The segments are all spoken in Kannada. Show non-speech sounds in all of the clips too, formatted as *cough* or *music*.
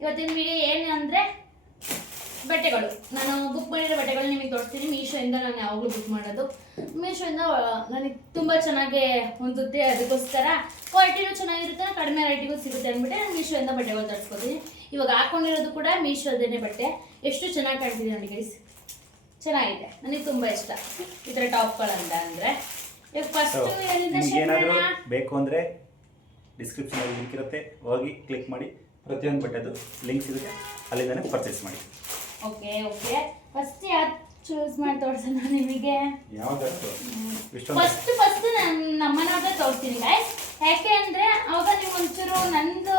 ಇವತ್ತಿನ ವಿಡಿಯೋ ಏನು ಅಂದರೆ ಬಟ್ಟೆಗಳು. ನಾನು ಬುಕ್ ಮಾಡಿರೋ ಬಟ್ಟೆಗಳು ನಿಮಗೆ ತೋರಿಸ್ತೀನಿ. ಮೀಶೋಯಿಂದ ನಾನು ಯಾವಾಗಲೂ ಬುಕ್ ಮಾಡೋದು. ಮೀಶೋಯಿಂದ ನನಗೆ ತುಂಬ ಚೆನ್ನಾಗಿ ಹೊಂದುತ್ತೆ ಅದಕ್ಕೋಸ್ಕರ ಕ್ವಾಲಿಟಿನೂ ಚೆನ್ನಾಗಿರುತ್ತೆ ಕಡಿಮೆ ರೇಟಿಗೂ ಸಿಗುತ್ತೆ ಅಂದ್ಬಿಟ್ಟು ನಾನು ಮೀಶೋಯಿಂದ ಬಟ್ಟೆಗಳು ತರಿಸ್ಕೊತೀನಿ. ಇವಾಗ ಹಾಕೊಂಡಿರೋದು ಕೂಡ ಮೀಶೋದೇನೆ ಬಟ್ಟೆ. ಎಷ್ಟು ಚೆನ್ನಾಗಿ ಕಾಣ್ತಿದೆ ನನಗೆ ಚೆನ್ನಾಗಿದೆ. ನನಗೆ ತುಂಬ ಇಷ್ಟ. ಈ ಥರ ಟಾಪ್ಗಳಂತ ಅಂದರೆ. ಇವಾಗ ಫಸ್ಟ್ ಏನಾದರೂ ಬೇಕು ಅಂದರೆ ಡಿಸ್ಕ್ರಿಪ್ಷನಲ್ಲಿ ಲಿಂಕ್ ಇರುತ್ತೆ. ಹೋಗಿ ಕ್ಲಿಕ್ ಮಾಡಿ. ಪ್ರತಿಯೊಂದು ಬಟ್ಟೆದು ಲಿಂಕ್ ಸಿಗುತ್ತೆ ಅಲ್ಲಿಂದನೇ ಪರ್ಚೇಸ್ ಮಾಡಿ. ಓಕೆ ಓಕೆ ಫಸ್ಟ್ ಯಾವ್ದು ಚೂಸ್ ಮಾಡಿ ತೋರಿಸೋಣ ನಿಮಗೆ? ಯಾವ್ದಾದ್ರು ಇಷ್ಟೊಂದು. ಫಸ್ಟ್ ಫಸ್ಟ್ ನಮ್ಮನಾಗ ತೋರಿಸ್ತೀನಿ ಗಾಯ್ಸ್ ಯಾಕೆ ಅಂದ್ರೆ ಅವಾಗ ನೀವು ಒಂಚೂರು ನಂದು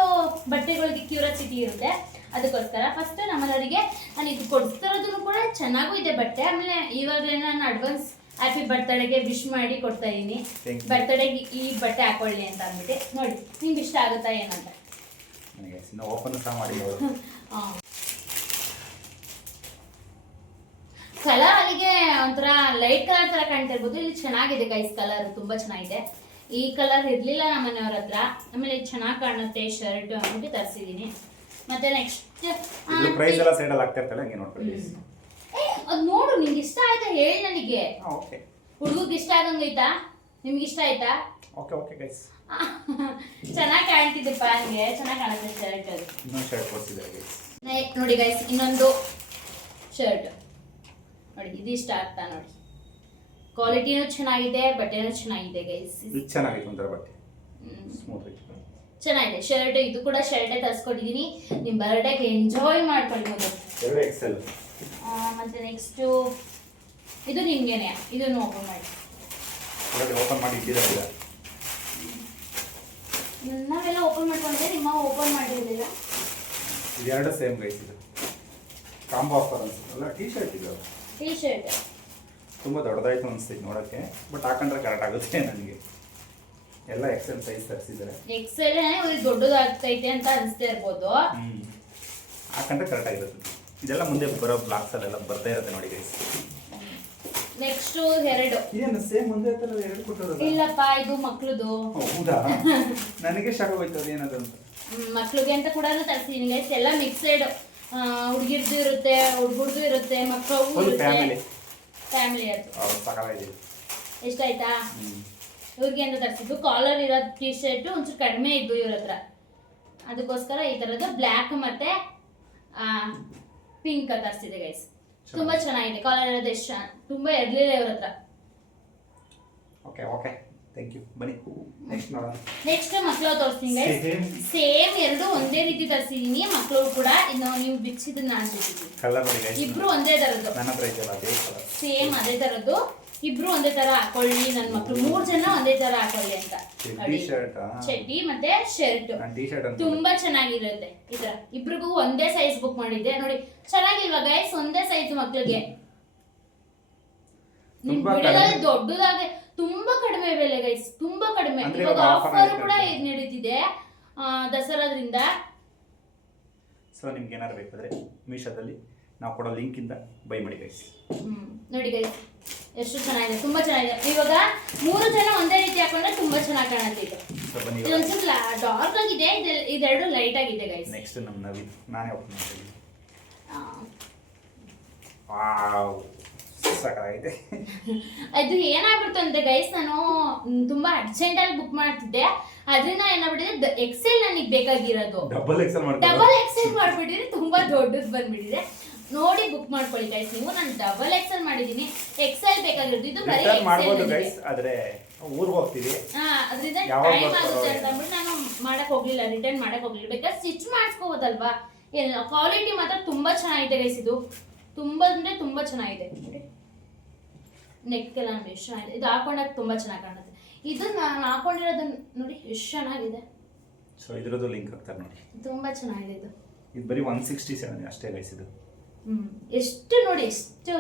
ಬಟ್ಟೆಗಳಿಗೆ ಕ್ಯೂರಿಯಾಸಿಟಿ ಇರುತ್ತೆ. ಅದಕ್ಕೋಸ್ಕರ ಫಸ್ಟ್ ನಮ್ಮನವರಿಗೆ ನಾನು ಇದು ಕೊಡ್ತಿರೋದು ಕೂಡ ಚೆನ್ನಾಗೂ ಇದೆ ಬಟ್ಟೆ. ಆಮೇಲೆ ಇವಾಗಲೇ ನಾನು ಅಡ್ವಾನ್ಸ್ ಹ್ಯಾಪಿ ಬರ್ತ್ಡೇಗೆ ವಿಶ್ ಮಾಡಿ ಕೊಡ್ತಾ ಇದ್ದೀನಿ. ಬರ್ತಡೆಗೆ ಈ ಬಟ್ಟೆ ಹಾಕೊಳ್ಳಿ ಅಂತ ಅಂದ್ಬಿಟ್ಟು. ನೋಡಿ ನಿಮ್ಗೆ ಇಷ್ಟ ಆಗುತ್ತಾ ಏನಂತ? ನನಗೆ ಇನ್ನೂ ಓಪನ್ ಸಹ ಮಾಡಿ *laughs* ಕಲರ್ ಅಲ್ಲಿಗೆ ಒಂಥರ ಲೈಟ್ ಕಲರ್ ತರ ಕಾಣ್ತಾ ಇರ್ಬೋದು ಇಲ್ಲಿ ಚೆನ್ನಾಗಿದೆ ಗೈಸ್ ಕಲರ್ ತುಂಬಾ ಚೆನ್ನಾಗಿದೆ. ಈ ಕಲರ್ ಇರ್ಲಿಲ್ಲ ನಮ್ಮ ಮನೆಯವ್ರ ಹತ್ರ. ಆಮೇಲೆ ಇದು ಚೆನ್ನಾಗಿ ಕಾಣುತ್ತೆ ಶರ್ಟ್ ಅಂದ್ಬಿಟ್ಟು ತರಿಸಿದೀನಿ. ಮತ್ತೆ ನೆಕ್ಸ್ಟ್ ಪ್ರೈಸ್ ಎಲ್ಲ ಸೈಡಲ್ಲಿ ಆಗ್ತಾ ಇರ್ತಲ್ಲ ಹಂಗೆ ನೋಡ್ಕೊಳ್ಳಿ. ಅದು ನೋಡು ನಿಂಗೆ ಇಷ್ಟ ಆಯ್ತಾ ಹೇಳಿ ನನಗೆ. ಹುಡುಗಕ್ಕೆ ಇಷ್ಟ ಆಗಂಗೈತಾ ನಿಮ್ಗೆ ಇಷ್ಟ ಆಯ್ತಾ? ಓಕೆ ಓಕೆ ಗೈಸ್ *laughs* ಚೆನ್ನಾಗಿ ಕಾಣ್ತಿದ್ದೆಪ್ಪ ಪಾನ್ಗೆ ಚೆನ್ನಾಗಿ ಕಾಣುತ್ತೆ ಶರ್ಟ್ ಅದು. ಇನ್ನೊಂದು ಶರ್ಟ್ ಗೈಸ್ ನೋಡಿ ಗೈಸ್ ಇನ್ನೊಂದು ಶರ್ಟ್ ನೋಡಿ ಇದು ಇಷ್ಟ ಆಗ್ತಾ ನೋಡಿ. ಕ್ವಾಲಿಟಿನೂ ಚೆನ್ನಾಗಿದೆ ಬಟ್ಟೆನೂ ಚೆನ್ನಾಗಿದೆ ಗೈಸ್ ಇದು ಚೆನ್ನಾಗಿತ್ತು ಒಂಥರ ಬಟ್ಟೆ. ಸ್ಮೂತ್ ಆಗಿ ಚೆನ್ನಾಗಿದೆ. ಶರ್ಟ್ ಇದು ಕೂಡ ಶರ್ಟೇ ತರಿಸ್ಕೊಟ್ಟಿದ್ದೀನಿ ನಿಮ್ಮ ಬರ್ಡೇಗೆ ಎಂಜಾಯ್ ಎರಡು ಎಕ್ಸೆಲ್ ಮತ್ತೆ ನೆಕ್ಸ್ಟು ಇದು ನಿಮ್ಗೆನೆ. ಇದನ್ನು ಓಪನ್ ಮಾಡಿ. ನೋಡಿ ಓಪನ್ ಮಾಡಿ ಇಟ್ಟಿದ್ದಾರೆ ನಾವೆಲ್ಲ ಓಪನ್ ಮಾಡ್ಕೊಂಡ್ರೆ ನಿಮ್ಮ ಓಪನ್ ಮಾಡಿರಲಿಲ್ಲ? ಇದೆರಡು ಸೇಮ್ ಗೈಸ್ ಇದು. ಕಾಂಬೋ ಆಫರ್ ಅನ್ಸುತ್ತಲ್ಲ ಟೀ ಶರ್ಟ್ ಇದು. ಟೀ ಶರ್ಟ್ ತುಂಬ ದೊಡ್ಡದಾಯ್ತು ಅನಿಸ್ತೈತೆ ನೋಡೋಕ್ಕೆ. ಬಟ್ ಹಾಕೊಂಡ್ರೆ ಕರೆಕ್ಟ್ ಆಗುತ್ತೆ ನನಗೆ. ಎಲ್ಲ ಎಕ್ಸೆಲ್ ಸೈಜ್ ತರಿಸಿದ್ದಾರೆ. ಎಕ್ಸೆಲ್ ದೊಡ್ಡದಾಗ್ತೈತೆ ಅಂತ ಅನಿಸ್ತಾ ಇರ್ಬೋದು. ಹ್ಞೂ ಹಾಕೊಂಡ್ರೆ ಕರೆಕ್ಟ್ ಆಗಿರುತ್ತೆ. ಇದೆಲ್ಲ ಮುಂದೆ ಬರೋ ಬ್ಲಾಕ್ಸಲ್ಲೆಲ್ಲ ಬರ್ತಾ ಇರುತ್ತೆ ನೋಡಿ ಗೈಸ್ ನೆಕ್ಸ್ಟು ಎರಡು. ಏನು ಸೇಮ್ ಒಂದೇ ತರ ಎರಡು ಕೊಟ್ಟರು ಇಲ್ಲಪ್ಪ ಇದು ಮಕ್ಕಳದು ಹೌದಾ? *laughs* ನನಗೆ ಶಾಕ್ ಹೋಯ್ತು ಅದು ಏನದು ಅಂತ. ಮಕ್ಳಿಗೆ ಅಂತ ಕೂಡ ತರಿಸಿದೀನಿ ಗೈಸ್ ಎಲ್ಲ ಮಿಕ್ಸೆಡ್ ಹುಡುಗಿರ್ದು ಇರುತ್ತೆ ಹುಡುಗರ್ದು ಇರುತ್ತೆ ಮಕ್ಕಳು ಫ್ಯಾಮಿಲಿ. ಫ್ಯಾಮಿಲಿ ಅದು. ಎಷ್ಟಾಯ್ತಾ? ಇವ್ರಿಗೆ ಅಂತ ತರಿಸಿದ್ದು. ಕಾಲರ್ ಇರೋ ಟಿ ಶರ್ಟ್ ಒಂಚೂರು ಕಡಿಮೆ ಇದ್ದು ಇವ್ರ ಹತ್ರ. ಅದಕ್ಕೋಸ್ಕರ ಈ ಥರದ್ದು ಬ್ಲ್ಯಾಕ್ ಮತ್ತೆ ಪಿಂಕ್ ತರಿಸಿದೆ ಗೈಸ್ ತುಂಬಾ ಚೆನ್ನಾಗಿದೆ. ಕಾಲರ್ ದೇಶ ಎಷ್ಟು ತುಂಬಾ ಇರ್ಲಿಲ್ಲ ಇವ್ರ ಹತ್ರ. ಓಕೆ ಓಕೆ ಥ್ಯಾಂಕ್ ಯು ಬನ್ನಿ. ನೆಕ್ಸ್ಟ್ ನೋಡೋಣ. ನೆಕ್ಸ್ಟ್ ಮಕ್ಕಳು ತೋರಿಸ್ತೀನಿ ಸೇಮ್ ಎರಡು ಒಂದೇ ರೀತಿ ತರಿಸಿದೀನಿ. ಮಕ್ಕಳು ಕೂಡ ಇನ್ನು ನೀವು ಬಿಚ್ಚಿದ್ದನ್ನ ನಾನು ಬಿಚ್ಚಿದ್ದೀನಿ. ಕಲರ್ ಇಬ್ರು ಒಂದೇ ತರದ್ದು. ನನ್ನ ಪ್ರೈಸ್ ಅದೇ ಕಲರ್ ಸೇಮ್ ಅದೇ ತರದ್ದು. ಇಬ್ರು ಒಂದೇ ತರ ಹಾಕೊಳ್ಳಿ ನನ್ನ ಮಕ್ಳು ಮೂರ್ ಜನ ಒಂದೇ ತರ ಹಾಕೊಳ್ಳಿ ಅಂತ. ಚಡ್ಡಿ ಮತ್ತೆ ಶರ್ಟ್. ತುಂಬಾ ಚೆನ್ನಾಗಿರುತ್ತೆ ಈ ತರ. ಇಬ್ರಿಗೂ ಒಂದೇ ಸೈಜ್ ಬುಕ್ ಮಾಡಿದ್ದೆ. ನೋಡಿ ಚೆನ್ನಾಗಿಲ್ವಾ ಗೈಸ್ ಒಂದೇ ಸೈಜ್ ಮಕ್ಳಿಗೆ. ನಿಮ್ ದೊಡ್ಡದಾಗೆ ತುಂಬಾ ಕಡಿಮೆ ಬೆಲೆ ಗೈಸ್ ತುಂಬಾ ಕಡಿಮೆ. ಇವಾಗ ಆಫರ್ ಕೂಡ ನಡೀತಿದೆ ದಸರಾದ್ರಿಂದ ಸೊ ನಿಮ್ಗೆ ಏನಾದ್ರು ಬೇಕಾದ್ರೆ ಮೀಶೋದಲ್ಲಿ ನಾವು ಕೊಡೋ ಲಿಂಕಿಂದ ಬೈ ಮಾಡಿ ಗೈಸ್ ನೋಡಿ ಗೈಸ್ ಎಷ್ಟು ಚೆನ್ನಾಗಿದೆ ತುಂಬಾ ಚೆನ್ನಾಗಿದೆ. ಇವಾಗ ಮೂರು ಜನ ಒಂದೇ ರೀತಿ ಹಾಕೊಂಡ್ರೆ ತುಂಬಾ ಚೆನ್ನಾಗಿ ಕಾಣುತ್ತೆ ಇದು. ಇದೊಂಚೂರು ಡಾರ್ಕ್ ಆಗಿದೆ ಇದೆರಡು ಲೈಟ್ ಆಗಿದೆ ಗೈಸ್ ನೆಕ್ಸ್ಟ್ ನಮ್ಮ ನವೀನ್. ನಾನೇ ಓಪನ್ ಮಾಡ್ತೀನಿ. ವಾವ್ ಸಾಕಾಗಿದೆ ಅದು ಏನಾಗ್ಬಿಡ್ತು ಅಂದ್ರೆ ಗೈಸ್ ನಾನು ತುಂಬಾ ಅರ್ಜೆಂಟ್ ಆಗಿ ಬುಕ್ ಮಾಡ್ತಿದ್ದೆ. ಅದರಿಂದ ಏನಾಗ್ಬಿಟ್ಟಿದೆ ಎಕ್ಸೆಲ್ ನನಗೆ ಬೇಕಾಗಿರೋದು. ಡಬಲ್ ಎಕ್ಸೆಲ್ ಡಬಲ್ ಎಕ್ಸೆಲ್ ಮಾಡ್ಬಿಟ್ಟಿದ್ರೆ ತುಂಬಾ ದೊಡ್ಡದು ಬಂದ್ಬಿಟ್ಟಿದೆ. ನೋಡಿ ಬುಕ್ ಮಾಡ್ಕೊಳ್ಳಿ ಗೈಸ್ ನೀವು ನಾನು ಡಬಲ್ ಎಕ್ಸೆಲ್ ಮಾಡಿದ್ದೀನಿ. ಎಕ್ಸೆಲ್ ಬೇಕಾಗಿರೋದು ಇದು ಬರೀ ರಿಟರ್ನ್ ಮಾಡ್ಬೋದು ಎಕ್ಸೆಲ್ ಗೈಸ್ ಆದ್ರೆ ಊರಿಗೆ ಹೋಗ್ತೀವಿ ಹಾ ಅದರಿಂದ ಯಾವಾಗ ಟೈಮ್ ಆಗುತ್ತೆ ಅಂತ ಅಂದ್ಬಿಟ್ಟು ನಾನು ಮಾಡಕ್ ಹೋಗ್ಲಿಲ್ಲ ರಿಟರ್ನ್ ಮಾಡಕ್ ಹೋಗ್ಲಿಲ್ಲ. ಬೇಕಾದ್ರೆ ಸ್ಟಿಚ್ ಮಾಡಿಸ್ಕೋಬೋದಲ್ವಾ? ಏನಿಲ್ಲ ಕ್ವಾಲಿಟಿ ಮಾತ್ರ ತುಂಬಾ ಚೆನ್ನಾಗಿದೆ ಗೈಸ್ ಇದು. ತುಂಬಾ ಅಂದ್ರೆ ತುಂಬಾ ಚೆನ್ನಾಗಿದೆ. ನೋಡಿ. ನೆಕ್ ಎಲ್ಲ ನೋಡಿ ಎಷ್ಟು ಚೆನ್ನಾಗಿದೆ. ಇದು ಹಾಕೊಂಡಾಗ ತುಂಬಾ ಚೆನ್ನಾಗಿ ಕಾಣುತ್ತೆ. ಇದು ನಾನು ಹಾಕೊಂಡಿರೋದನ್ನ ನೋಡಿ ಎಷ್ಟು ಚೆನ್ನಾಗಿದೆ. ಸೊ ಇದರದ್ದು ಲಿಂಕ್ ಹಾಕ್ತಾರೆ ನೋಡಿ. ತುಂಬಾ ಚೆನ್ನಾಗಿದೆ ಇದು. ಇದು ಬರೀ ಒನ್ ಸಿಕ್ಸ್ಟಿ ಸೆವೆನ್ ಅಷ್ಟೇ ಗೈಸ್ ಇದು. ಎಷ್ಟು ನೋಡಿ ಎಷ್ಟು?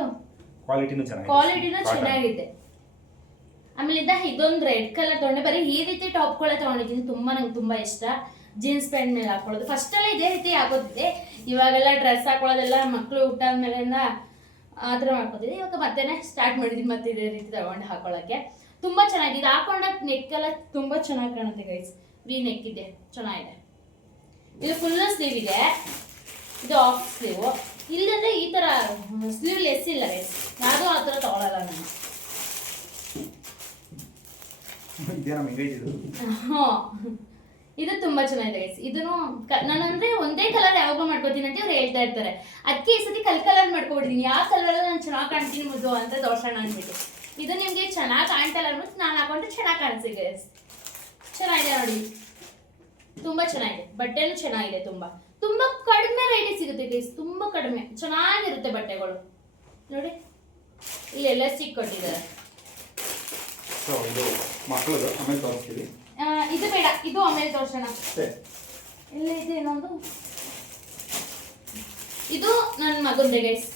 ಕ್ವಾಲಿಟಿನೂ ಚೆನ್ನಾಗಿದೆ. ಕ್ವಾಲಿಟಿನೂ ಚೆನ್ನಾಗಿದೆ. ಆಮೇಲೆ ಇದ ಇದೊಂದು ರೆಡ್ ಕಲರ್ ತಗೊಂಡೆ. ಬರೀ ಈ ರೀತಿ ಟಾಪ್ಗಳೇ ತಗೊಂಡಿದ್ದೀನಿ. ತುಂಬಾ ನಂಗೆ ತುಂಬಾ ಇಷ್ಟ. ಜೀನ್ಸ್ ಪ್ಯಾಂಟ್ ಮೇಲೆ ಹಾಕೊಳ್ಳೋದು. ಫಸ್ಟ್ ಎಲ್ಲ ಇದೇ ರೀತಿ ಆಗೋದಿದೆ ಇವಾಗೆಲ್ಲ ಡ್ರೆಸ್ ಹಾಕೊಳ್ಳೋದೆಲ್ಲ ಮಕ್ಕಳು ಊಟ ಆದ್ಮೇಲಿಂದ ಆ ಥರ ಮಾಡ್ಕೋತಿದ್ದೆ ಇವಾಗ ಮತ್ತೆನೆ ಸ್ಟಾರ್ಟ್ ಮಾಡಿದ್ದೀನಿ ಮತ್ತೆ ಇದೇ ರೀತಿ ತಗೊಂಡು ಹಾಕೊಳ್ಳೋಕ್ಕೆ ತುಂಬಾ ಚೆನ್ನಾಗಿದೆ. ಇದು ಹಾಕೊಂಡ ನೆಕ್ ಎಲ್ಲ ತುಂಬಾ ಚೆನ್ನಾಗಿ ಕಾಣುತ್ತೆ ಗೈಸ್ ವಿ ನೆಕ್ ಇದೆ. ಚೆನ್ನಾಗಿದೆ. ಇದು ಫುಲ್ ಸ್ಲೀವ್ ಇದೆ. ಇದು ಆಫ್ ಸ್ಲೀವ್ ಇಲ್ಲಂದ್ರೆ ಈ ಥರ ಸ್ಲೀವ್ ಲೆಸ್ ಇಲ್ಲ ಗೈಸ್ ನಾನು ಆ ಥರ ತಗೊಳಲ್ಲ ನಾನು. ಇದು ತುಂಬಾ ಚೆನ್ನಾಗಿದೆ ಗೈಸ್ ಇದನ್ನು ನಾನು ಅಂದ್ರೆ ಒಂದೇ ಕಲರ್ ಯಾವಾಗ ಮಾಡ್ಕೋತೀನಿ ಅಂತ ಇವ್ರು ಹೇಳ್ತಾ ಇರ್ತಾರೆ. ಅದಕ್ಕೆ ಈ ಸತಿ ಕಲ್ ಕಲರ್ ಮಾಡ್ಕೊಬಿಡ್ತೀನಿ ಯಾವ ಕಲರ್ ನಾನು ಚೆನ್ನಾಗಿ ಕಾಣ್ತೀನಿ ಮುದ್ದು ಅಂತ ತೋರ್ಸೋಣ ಅಂದ್ಬಿಟ್ಟು. ಇದು ನಿಮಗೆ ಚೆನ್ನಾಗಿ ಕಾಣ್ತಲ್ಲ ಅನ್ಬಿಟ್ಟು ನಾನು ಹಾಕೊಂಡ್ರೆ ಚೆನ್ನಾಗಿ ಕಾಣಿಸಿ ಗೈಸ್ ಚೆನ್ನಾಗಿದೆ ನೋಡಿ. ತುಂಬಾ ಚೆನ್ನಾಗಿದೆ. ಬಟ್ಟೆನೂ ಚೆನ್ನಾಗಿದೆ ತುಂಬಾ. ತುಂಬಾ ಕಡಿಮೆ ರೇಟಿಗೆ ಸಿಗುತ್ತೆ ಗೈಸ್ ತುಂಬಾ ಕಡಿಮೆ. ಚೆನ್ನಾಗಿರುತ್ತೆ ಬಟ್ಟೆಗಳು. ನೋಡಿ ಇಲ್ಲಿ ಎಲ್ಲ ಸಿಕ್ ಕೊಟ್ಟಿದ್ದಾರೆ ಸೊ ಇದು ಮಕ್ಕಳದು ಆಮೇಲೆ ತೋರಿಸ್ತೀವಿ. ಆ, ಇದು ಬೇಡ ಇದು ಆಮೇಲೆ ತೋರ್ಸೋಣ. ಸರಿ. ಇಲ್ಲಿ ಇದೆ ಇನ್ನೊಂದು. ಇದು ನನ್ನ ಮಗಂದೆ ಗೈಸ್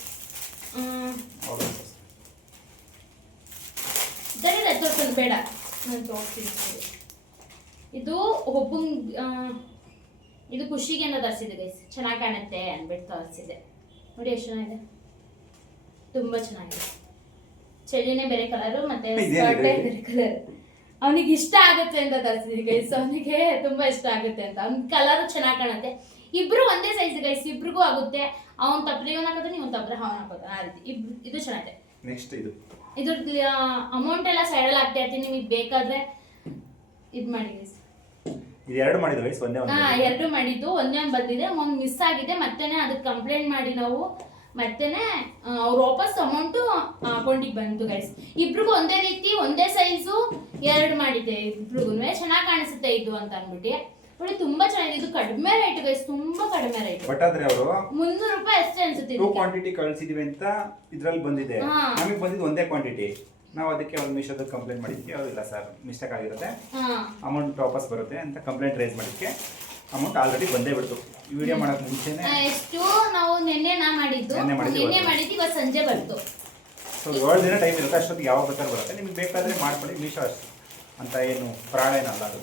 ಹೌದು. ಸರಿ ತೋರ್ಸೋದು ಬೇಡ. ನಾನು ತೋರಿಸ್ತೀನಿ ಇದು ಒಬ್ಬಂಗ್ ಆ, ಇದು ಖುಷಿಗೆ ಅಂತ ತರಿಸಿದೆ ಗೈಸ್ ಚೆನ್ನಾಗಿ ಕಾಣುತ್ತೆ ಅಂದ್ಬಿಟ್ಟು ತೋರಿಸಿದೆ ನೋಡಿ ಎಷ್ಟು ಚೆನ್ನಾಗಿದೆ. ತುಂಬ ಚೆನ್ನಾಗಿದೆ. ಚಳಿನೇ ಬೇರೆ ಕಲರು ಮತ್ತೆ? ಸ್ಕರ್ಟೇ ಬೇರೆ ಕಲರ್ ಅವನಿಗೆ ಇಷ್ಟ ಆಗುತ್ತೆ ಅಂತ ತರಿಸಿದ್ವಿ ಗೈಸ್ ಅವನಿಗೆ ತುಂಬಾ ಇಷ್ಟ ಆಗುತ್ತೆ ಅಂತ. ಅವ್ನ ಕಲರ್ ಚೆನ್ನಾಗಿ ಕಾಣುತ್ತೆ. ಇಬ್ರು ಒಂದೇ ಸೈಜ್ ಗೈಸ್ ಇಬ್ರಿಗೂ ಆಗುತ್ತೆ. ಅವ್ನ ತಪ್ಪರೆ ಇವನ್ ಹಾಕೋತಾನೆ ಇವನ್ ತಪ್ಪರೆ ಅವನ್ ಹಾಕೋತಾನೆ ಆ ರೀತಿ. ಇಬ್ರು ಇದು ಚೆನ್ನಾಗಿದೆ. ನೆಕ್ಸ್ಟ್ ಇದು. ಇದ್ರದ್ದು ಅಮೌಂಟ್ ಎಲ್ಲ ಸೈಡಲ್ಲಿ ಹಾಕ್ತಾ ಇರ್ತೀನಿ. ನಿಮಗೆ ಬೇಕಾದ್ರೆ ಇದು ಮಾಡಿ guys. ಇದು ಎರಡು ಮಾಡಿದ್ವಿ ಒಂದೇ ಹಾ ಒಂದು ಎರಡು ಮಾಡಿದ್ದು ಒಂದೇ ಒಂದು ಬಂದಿದೆ ಒಂದು ಮಿಸ್ ಆಗಿದೆ ಮತ್ತೆನೆ ಅದಕ್ಕೆ ಕಂಪ್ಲೇಂಟ್ ಮಾಡಿ ನಾವು. ಮತ್ತೆನೆ ಅವ್ರು ವಾಪಸ್ ಅಮೌಂಟು ಅಕೌಂಟಿಗೆ ಬಂತು ಗೈಸ್ ಇಬ್ರಿಗೂ ಒಂದೇ ರೀತಿ ಒಂದೇ ಸೈಜು ಎರಡು ಮಾಡಿದ್ದೆ ಇಬ್ರಿಗೂ ಚೆನ್ನಾಗಿ ಕಾಣಿಸುತ್ತೆ ಇದು ಅಂತ ಅಂದ್ಬಿಟ್ಟು. ನೋಡಿ ತುಂಬಾ ಚೆನ್ನಾಗಿದೆ. ಇದು ಕಡಿಮೆ ರೇಟ್ ಗೈಸ್ ತುಂಬಾ ಕಡಿಮೆ ರೇಟ್ ಬಟ್ ಆದ್ರೆ ಅವರು ಮುನ್ನೂರು ರೂಪಾಯಿ ಅಷ್ಟೇ ಅನ್ಸುತ್ತೆ ಟೂ ಕ್ವಾಂಟಿಟಿ ಕಳಿಸಿದ್ವಿ ಅಂತ ಇದ್ರಲ್ಲಿ ಬಂದಿದೆ. ನಮಗೆ ಬಂದಿದ್ದು ಒಂದೇ ಕ್ವಾಂಟಿಟಿ ನಾವು ಅದಕ್ಕೆ ಒಂದು ಮೀಶೋದ ಕಂಪ್ಲೇಂಟ್ ಮಾಡಿದ್ವಿ. ಇಲ್ಲ ಸರ್ ಮಿಸ್ಟೇಕ್ ಆಗಿರುತ್ತೆ. ಅಮೌಂಟ್ ವಾಪಸ್ ಬರುತ್ತೆ ಅಂತ ಕಂಪ್ಲೇಂಟ್ ರೈಸ್ ಮಾಡಿದ್ಕೆ ಅಮೌಂಟ್ ಆಲ್ರೆಡಿ ಬಂದೇ ಬಿಡ್ತು. ವಿಡಿಯೋ ಮಾಡೋಕೆ ಮುಂಚೆನೆ ಎಷ್ಟು ನಾವು ನಿನ್ನೆ ನಾ ಮಾಡಿದ್ದು. ನೆನ್ನೆ ಮಾಡಿದ್ದು ಇವತ್ತು. ಸಂಜೆ ಬಂತು. ಸೊ ಏಳು ದಿನ ಟೈಮ್ ಇರುತ್ತೆ ಅಷ್ಟೊತ್ತಿಗೆ ಯಾವ ಪ್ರಕಾರ ಬರುತ್ತೆ? ನಿಮ್ಗೆ ಬೇಕಾದ್ರೆ ಮಾಡ್ಕೊಳ್ಳಿ ಮೀಶೋ ಅಷ್ಟು. ಅಂತ ಏನು ಪ್ರಾಣ ಏನಲ್ಲ ಅದು.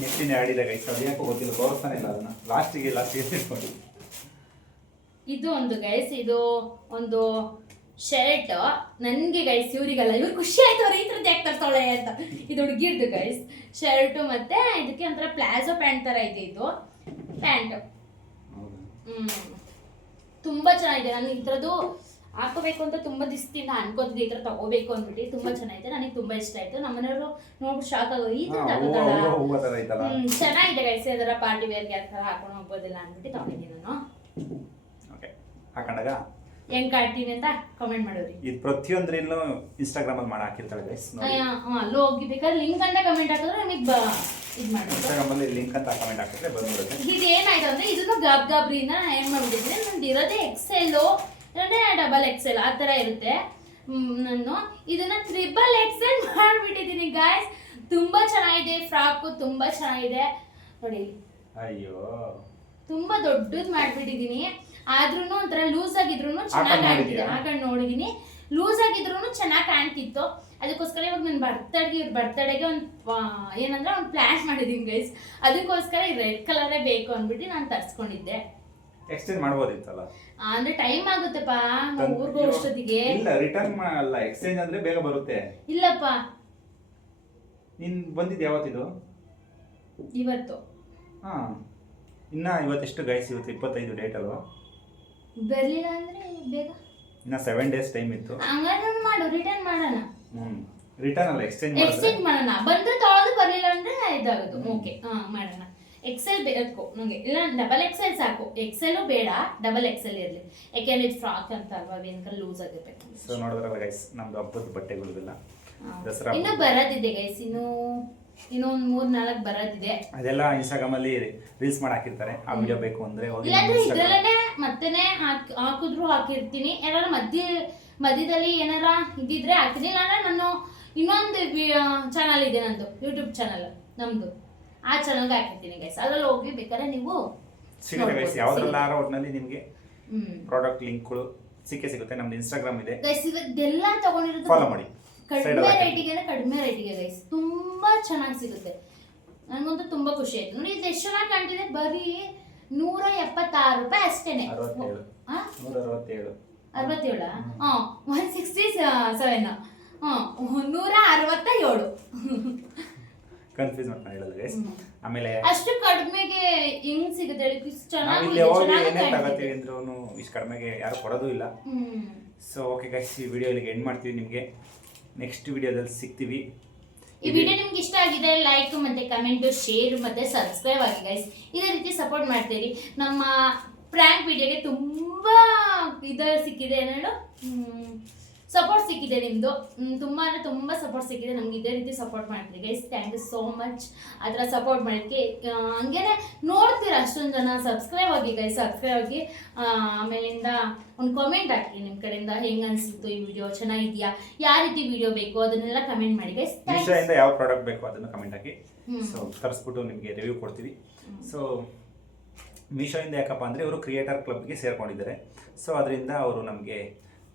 ನೆಟ್ಟಿನ ಆಡಿದೆ ಗೈಸ್ ಅದು ಯಾಕೆ ಗೊತ್ತಿಲ್ಲ ತೋರಿಸ್ತಾನೆ ಇಲ್ಲ ಅದನ್ನ. ಲಾಸ್ಟಿಗೆ ಲಾಸ್ಟಿಗೆ ಇಟ್ಕೊಂಡು ಇದು ಒಂದು ಗೈಸ್ ಇದು ಒಂದು ಶರ್ಟ್ ನನಗೆ ಗೈಸ್ ಇವರಿಗೆಲ್ಲ ಇವ್ರು ಖುಷಿ ಆಯ್ತು ಅವ್ರ ಈ ಥರದ್ದು ಯಾಕೆ ತರ್ತಾಳೆ ಅಂತ. ಇದು ಹುಡುಗಿರ್ದು ಗೈಸ್ ಶರ್ಟು ಮತ್ತೆ ಇದಕ್ಕೆ ಒಂಥರ ಪ್ಲಾಜೋ ಪ್ಯಾಂಟ್ ತರ ಇದೆ ಇದು. ಪ್ಯಾಂಟ್. ಹ್ಮ್. ತುಂಬಾ ಚೆನ್ನಾಗಿದೆ. ನಾನು ಈ ಥರದ್ದು ಹಾಕೋಬೇಕು ಅಂತ ತುಂಬಾ ದಿವಸದಿಂದ ಅನ್ಕೋತಿದ್ದೆ ಈ ಥರ ತಗೋಬೇಕು ಅಂದ್ಬಿಟ್ಟು. ತುಂಬಾ ಚೆನ್ನಾಗಿದೆ. ನನಗೆ ತುಂಬಾ ಇಷ್ಟ ಆಯ್ತು. ನಮ್ಮನೆಯವರು ನೋಡ್ಬಿಟ್ಟು ಶಾಕ್ ಆಗೋ ಈ ಥರ ಹ್ಮ್ ಚೆನ್ನಾಗಿದೆ ಗೈಸ್ ಅದರ ಪಾರ್ಟಿ ವೇರ್ಗೆ ಆ ಥರ ಹಾಕೊಂಡು ಹೋಗ್ಬೋದಿಲ್ಲ ಅಂದ್ಬಿಟ್ಟು ತಗೊಂಡಿದ್ದೀನಿ ನಾನು. ಓಕೆ ಹಾಕೊಂಡಾಗ? ಹೆಂಗ್ ಕಾಡ್ತೀನಿ ಅಂತ ಕಮೆಂಟ್ ಮಾಡೋರಿ ಇದು ಪ್ರತಿಯೊಂದ್ರಲ್ಲೂ ಇನ್ಸ್ಟಾಗ್ರಾಮಲ್ಲಿ ಮಾಡಿ ಹಾಕಿರ್ತಾಳೆ ಗೈಸ್ ಅಲ್ಲೂ ಹೋಗಿ ಬೇಕಾದ್ರೆ ಲಿಂಕ್ ಅಂತ ಕಮೆಂಟ್ ಹಾಕಿದ್ರೆ ನಮಗೆ ಬ ಇದು ಮಾಡಿ ಇನ್ಸ್ಟಾಗ್ರಾಮ್ ಅಲ್ಲಿ ಲಿಂಕ್ ಅಂತ ಕಮೆಂಟ್ ಹಾಕಿದ್ರೆ ಬಂದ್ಬಿಡುತ್ತೆ. ಇದು ಏನಾಯ್ತು ಅಂದ್ರೆ ಇದನ್ನ ಗಬ್ ಗಬ್ರಿಯಿಂದ ನಾನು ಏನ್ ಮಾಡ್ಬಿಟ್ಟಿದ್ರೆ ನಂದು ಇರೋದೇ ಎಕ್ಸೆಲ್ ಅಂದ್ರೆ ಡಬಲ್ ಎಕ್ಸೆಲ್ ಆ ಥರ ಇರುತ್ತೆ. ನಾನು ಇದನ್ನ ತ್ರಿಬಲ್ ಎಕ್ಸೆಲ್ *laughs* ಮಾಡ್ಬಿಟ್ಟಿದ್ದೀನಿ ಗಾಯ್ಸ್ ತುಂಬಾ ಚೆನ್ನಾಗಿದೆ ಫ್ರಾಕು ತುಂಬಾ ಚೆನ್ನಾಗಿದೆ. ನೋಡಿ. ಅಯ್ಯೋ. ತುಂಬಾ ದೊಡ್ಡದು ಮಾಡ್ಬಿಟ್ಟಿದೀನಿ ಆದ್ರೂ ಒಂಥರ ಲೂಸ್ ಆಗಿದ್ರು ಚೆನ್ನಾಗಿ ಕಾಣ್ತಿದೆ. ಆ ನೋಡಿದೀನಿ. ಲೂಸ್ ಆಗಿದ್ರು ಚೆನ್ನಾಗಿ ಕಾಣ್ತಿತ್ತು. ಅದಕ್ಕೋಸ್ಕರ ಇವಾಗ ನನ್ನ ಬರ್ತಡೆಗೆ ಇವ್ರ ಬರ್ತಡೆಗೆ ಒಂದು ಏನಂದ್ರೆ ಒಂದು ಪ್ಲಾನ್ ಮಾಡಿದೀನಿ ಗೈಸ್ ಅದಕ್ಕೋಸ್ಕರ ಈ ರೆಡ್ ಕಲರೇ ಬೇಕು ಅಂದ್ಬಿಟ್ಟು ನಾನು ತರ್ಸ್ಕೊಂಡಿದ್ದೆ. ಎಕ್ಸ್ಚೇಂಜ್ ಮಾಡ್ಬೋದಿತ್ತಲ್ಲ? ಅಂದ್ರೆ ಟೈಮ್ ಆಗುತ್ತೆಪ್ಪ ಊರ್ಗೆ ಊರ್ಗೋ ಅಷ್ಟೊತ್ತಿಗೆ ಇಲ್ಲ ರಿಟರ್ನ್ ಅಲ್ಲ ಎಕ್ಸ್ಚೇಂಜ್ ಅಂದ್ರೆ ಬೇಗ ಬರುತ್ತೆ. ಇಲ್ಲಪ್ಪ. ನಿನ್ ಬಂದಿದ್ದು ಯಾವತ್ತಿದು? ಇವತ್ತು. ಹಾ ಇನ್ನ ಇವತ್ತೆಷ್ಟು ಗೈಸ್ ಇವತ್ತು ಇಪ್ಪತ್ತೈದು ಡೇಟ್ ಅಲ್ವಾ? ಬರ್ಲಿಲ್ಲ ಅಂದ್ರೆ ಬೇಗ? ಇನ್ನ ಸೆವೆನ್ ಡೇಸ್ ಟೈಮ್ ಇತ್ತು. ಹಂಗಾದ್ರೆ ಮಾಡು ರಿಟರ್ನ್ ಮಾಡೋಣ. ಹ್ಮ್. ರಿಟರ್ನ್ ಅಲ್ಲ ಎಕ್ಸ್ಚೇಂಜ್ ಎಕ್ಸ್ಚೇಂಜ್ ಮಾಡೋಣ. ಬಂದ್ರೆ ತೊಳೆದು ಬರಲಿಲ್ಲ ಅಂದ್ರೆ ಇದಾಗೋದು. ಓಕೆ ಹಾ ಮಾಡೋಣ. ಎಕ್ಸೆಲ್ ಬೇಕು ನಂಗೆ. ಇಲ್ಲ ಡಬಲ್ ಎಕ್ಸೆಲ್ ಸಾಕು. ಎಕ್ಸೆಲ್ ಬೇಡ ಡಬಲ್ ಎಕ್ಸೆಲ್ ಇರಲಿ. ಯಾಕೆಂದ್ರೆ ಇದು ಫ್ರಾಕ್ ಅಂತ ಅಲ್ವಾ ವೇನ್ಕಲ್ ಲೂಸ್ ಆಗಿರ್ಬೇಕು. ಸೊ ನೋಡಿದ್ರಲ್ಲ ಗೈಸ್ ನಮ್ದು ಹಬ್ಬದ ಬಟ್ಟೆಗಳಿಗೆಲ್ಲ. ದಸರಾ ಇನ್ನು ಬರೋದಿದೆ ಗೈಸ್ ಇನ್ನು ಇನ್ನೂ ಒಂದು ಮೂರ್ ನಾಲ್ಕು ಬರೋದಿದೆ. ಅದೆಲ್ಲ ಇನ್ಸ್ಟಾಗ್ರಾಮ್ ಅಲ್ಲಿ ರೀಲ್ಸ್ ಮಾಡಿ ಹಾಕಿರ್ತಾರೆ. ಆ ವಿಡಿಯೋ ಬೇಕು ಅಂದ್ರೆ ಹೋಗಿ ಇದ್ರಲ್ಲೇ ಮತ್ತೆನೆ ಹಾಕ್ ಹಾಕಿದ್ರು ಹಾಕಿರ್ತೀನಿ. ಏನಾರ ಮಧ್ಯ ಮಧ್ಯದಲ್ಲಿ ಏನಾರ ಇದ್ದಿದ್ರೆ ಹಾಕ್ತೀನಿ ಇಲ್ಲಾಂದ್ರೆ ನಾನು ಇನ್ನೊಂದು ಚಾನಲ್ ಇದೆ ನಂದು ಯೂಟ್ಯೂಬ್ ಚಾನಲ್ ನಮ್ದು. ಆ ಚಾನಲ್ಗೆ ಹಾಕಿರ್ತೀನಿ ಗೈಸ್ ಅದ್ರಲ್ಲಿ ಹೋಗಿ ಬೇಕಾದ್ರೆ ನೀವು ಸಿಗುತ್ತೆ ಗೈಸ್ ಯಾವ್ದ್ರಲ್ಲಾರ ಒಟ್ಟಿನಲ್ಲಿ ನಿಮಗೆ ಪ್ರಾಡಕ್ಟ್ ಲಿಂಕ್ಗಳು ಸಿಕ್ಕೇ ಸಿಗುತ್ತೆ. ನಮ್ದು ಇನ್ಸ್ಟಾಗ್ರಾಮ್ ಇದೆ. ಗೈಸ್ ಇವತ್ತೆಲ್ಲ ತಗೊಂಡಿರೋದು ಫಾಲೋ ಮಾಡಿ. ಕಡಿಮೆ ರೇಟಿಗೆ ಕಡಿಮೆ ರೇಟಿಗೆ ಗೈಸ್ ತುಂಬಾ ಚೆನ್ನಾಗಿ ಸಿಗುತ್ತೆ. ನನಗಂತೂ ತುಂಬಾ ಖುಷಿ ಆಯ್ತು. ನೋಡಿ ಇದು ಎಷ್ಟು ಚೆನ್ನಾಗಿ ಕಾಣ್ತಿದೆ ಬರೀ ನೂರ ಎಪ್ಪತ್ತಾರು ರೂಪಾಯಿ ಅಷ್ಟೇನೆ. ಅರವತ್ತೇಳು. ಹಾಂ ಒನ್ ಸಿಕ್ಸ್ಟಿ ಸೆವೆನ್ ಹಾಂ ನೂರ ಅರವತ್ತ ಏಳು ಕನ್ಫ್ಯೂಸ್ ಗೈಸ್ ಆಮೇಲೆ ಅಷ್ಟು ಕಡಿಮೆಗೆ ಹೆಂಗ್ ಸಿಗುತ್ತೆ ಹೇಳಿ? ಇಷ್ಟು ಚೆನ್ನಾಗಿ ಏನೇ. ತಗೋತೀವಿ ಅಂದ್ರೂ ಇಷ್ಟು ಕಡಿಮೆಗೆ ಯಾರು ಕೊಡೋದು ಇಲ್ಲ. ಸೊ ಓಕೆ ಗೈಸ್ ಈ ವಿಡಿಯೋ ಇಲ್ಲಿಗೆ ಎಂಡ್ ಮಾಡ್ತೀವಿ ನಿಮಗೆ. ನೆಕ್ಸ್ಟ್ ವಿಡಿಯೋದಲ್ಲಿ ಸಿಗ್ತೀವಿ. ಈ ವಿಡಿಯೋ ನಿಮ್ಗೆ ಇಷ್ಟ ಆಗಿದೆ ಲೈಕ್ ಮತ್ತೆ ಕಮೆಂಟ್ ಶೇರ್ ಮತ್ತೆ ಸಬ್ಸ್ಕ್ರೈಬ್ ಆಗಿ ಗೈಸ್ ಇದೇ ರೀತಿ ಸಪೋರ್ಟ್ ಮಾಡ್ತೀರಿ. ನಮ್ಮ ಪ್ರ್ಯಾಂಕ್ ವಿಡಿಯೋಗೆ ತುಂಬಾ ಇದು ಸಿಕ್ಕಿದೆ ಏನೇಳು ಸಪೋರ್ಟ್ ಸಿಕ್ಕಿದೆ ನಿಮ್ಮದು ತುಂಬಾ ಅಂದ್ರೆ ತುಂಬ ಸಪೋರ್ಟ್ ಸಿಕ್ಕಿದೆ. ನಮ್ಗೆ ಇದೇ ರೀತಿ ಸಪೋರ್ಟ್ ಮಾಡ್ತೀರಿ. Guys thank you so much ಆ ಥರ ಸಪೋರ್ಟ್ ಮಾಡೋಕ್ಕೆ ಹಂಗೇನೆ ನೋಡ್ತೀರ ಅಷ್ಟೊಂದು ಜನ ಸಬ್ಸ್ಕ್ರೈಬ್ ಆಗಿ ಗೈಸ್ ಸಬ್ಸ್ಕ್ರೈಬ್ ಆಗಿ ಆಮೇಲಿಂದ ಒಂದು ಕಾಮೆಂಟ್ ಹಾಕಿ ನಿಮ್ಮ ಕಡೆಯಿಂದ ಹೆಂಗೆ ಅನಿಸ್ತು ಈ ವಿಡಿಯೋ ಚೆನ್ನಾಗಿದೆಯಾ? ಯಾವ ರೀತಿ ವಿಡಿಯೋ ಬೇಕು? ಅದನ್ನೆಲ್ಲ ಕಮೆಂಟ್ ಮಾಡಿ. ಗೈಸ್ ಮೀಶೋಯಿಂದ ಯಾವ ಪ್ರಾಡಕ್ಟ್ ಬೇಕು ಅದನ್ನು ಕಮೆಂಟ್ ಹಾಕಿ. ಸೊ ತರಿಸ್ಬಿಟ್ಟು ನಿಮಗೆ ರಿವ್ಯೂ ಕೊಡ್ತೀವಿ. ಸೊ ಮೀಶೋಯಿಂದ ಯಾಕಪ್ಪ ಅಂದರೆ ಇವರು ಕ್ರಿಯೇಟರ್ ಕ್ಲಬ್ಗೆ ಸೇರ್ಕೊಂಡಿದ್ದಾರೆ. ಸೊ ಅದರಿಂದ ಅವರು ನಮಗೆ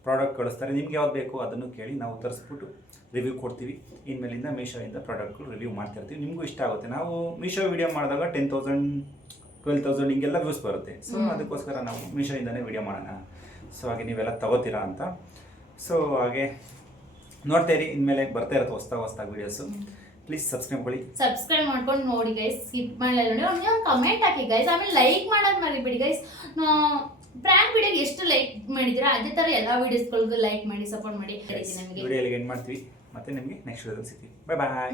ಪ್ರಾಡಕ್ಟ್ ಕಳಿಸ್ತಾರೆ ನಿಮ್ಗೆ ಯಾವ್ದು ಬೇಕು ಅದನ್ನು ಕೇಳಿ ನಾವು ತರಿಸ್ಬಿಟ್ಟು ರಿವ್ಯೂ ಕೊಡ್ತೀವಿ. ಇನ್ಮೇಲಿಂದ ಮೀಶೋಯಿಂದ ಪ್ರಾಡಕ್ಟ್ಗಳು ರಿವ್ಯೂ ಮಾಡ್ತಿರ್ತೀವಿ. ನಿಮಗೂ ಇಷ್ಟ ಆಗುತ್ತೆ. ನಾವು ಮೀಶೋ ವಿಡಿಯೋ ಮಾಡಿದಾಗ ಟೆನ್ ತೌಸಂಡ್ ಟ್ವೆಲ್ ತೌಸಂಡ್ ಹಿಂಗೆಲ್ಲ ವ್ಯೂಸ್ ಬರುತ್ತೆ. ಸೊ ಅದಕ್ಕೋಸ್ಕರ ನಾವು ಮೀಶೋಯಿಂದನೇ ವಿಡಿಯೋ ಮಾಡೋಣ. ಸೊ ಹಾಗೆ ನೀವೆಲ್ಲ ತಗೋತೀರಾ ಅಂತ. ಸೊ ಹಾಗೆ ನೋಡ್ತಾ ಇರಿ. ಇನ್ಮೇಲೆ ಬರ್ತಾ ಇರುತ್ತೆ ಹೊಸ್ತಾ ಹೊಸ್ತಾ ವೀಡಿಯೋಸು ಪ್ಲೀಸ್ ಸಬ್ಸ್ಕ್ರೈಬ್ ಮಾಡಿ. ಸಬ್ಸ್ಕ್ರೈಬ್ ಮಾಡ್ಕೊಂಡು ನೋಡಿ ಗೈಸ್ ಸ್ಕಿಪ್ ಮಾಡಲ್ಲ ನೋಡಿ ಒಂದು ಕಮೆಂಟ್ ಹಾಕಿ ಗೈಸ್ ಆಮೇಲೆ ಲೈಕ್ ಮಾಡೋದು ಮರಿಬೇಡಿ ಗೈಸ್ ಪ್ರ್ಯಾಂಕ್ ವಿಡಿಯೋಗೆ ಎಷ್ಟು ಲೈಕ್ ಮಾಡಿದ್ರ ಅದೇ ತರ ಎಲ್ಲಾ ವಿಡಿಯೋಸ್ಗಳಿಗೂ ಲೈಕ್ ಮಾಡಿ ಸಪೋರ್ಟ್ ಮಾಡಿ. ನಮಗೆ ವಿಡಿಯೋ ಎಂಡ್ ಮಾಡ್ತೀವಿ. ಮತ್ತೆ ನಿಮಗೆ ನೆಕ್ಸ್ಟ್ ವಿಡಿಯೋದಲ್ಲಿ ಸಿಗ್ತೀವಿ. ಬಾಯ್ ಬಾಯ್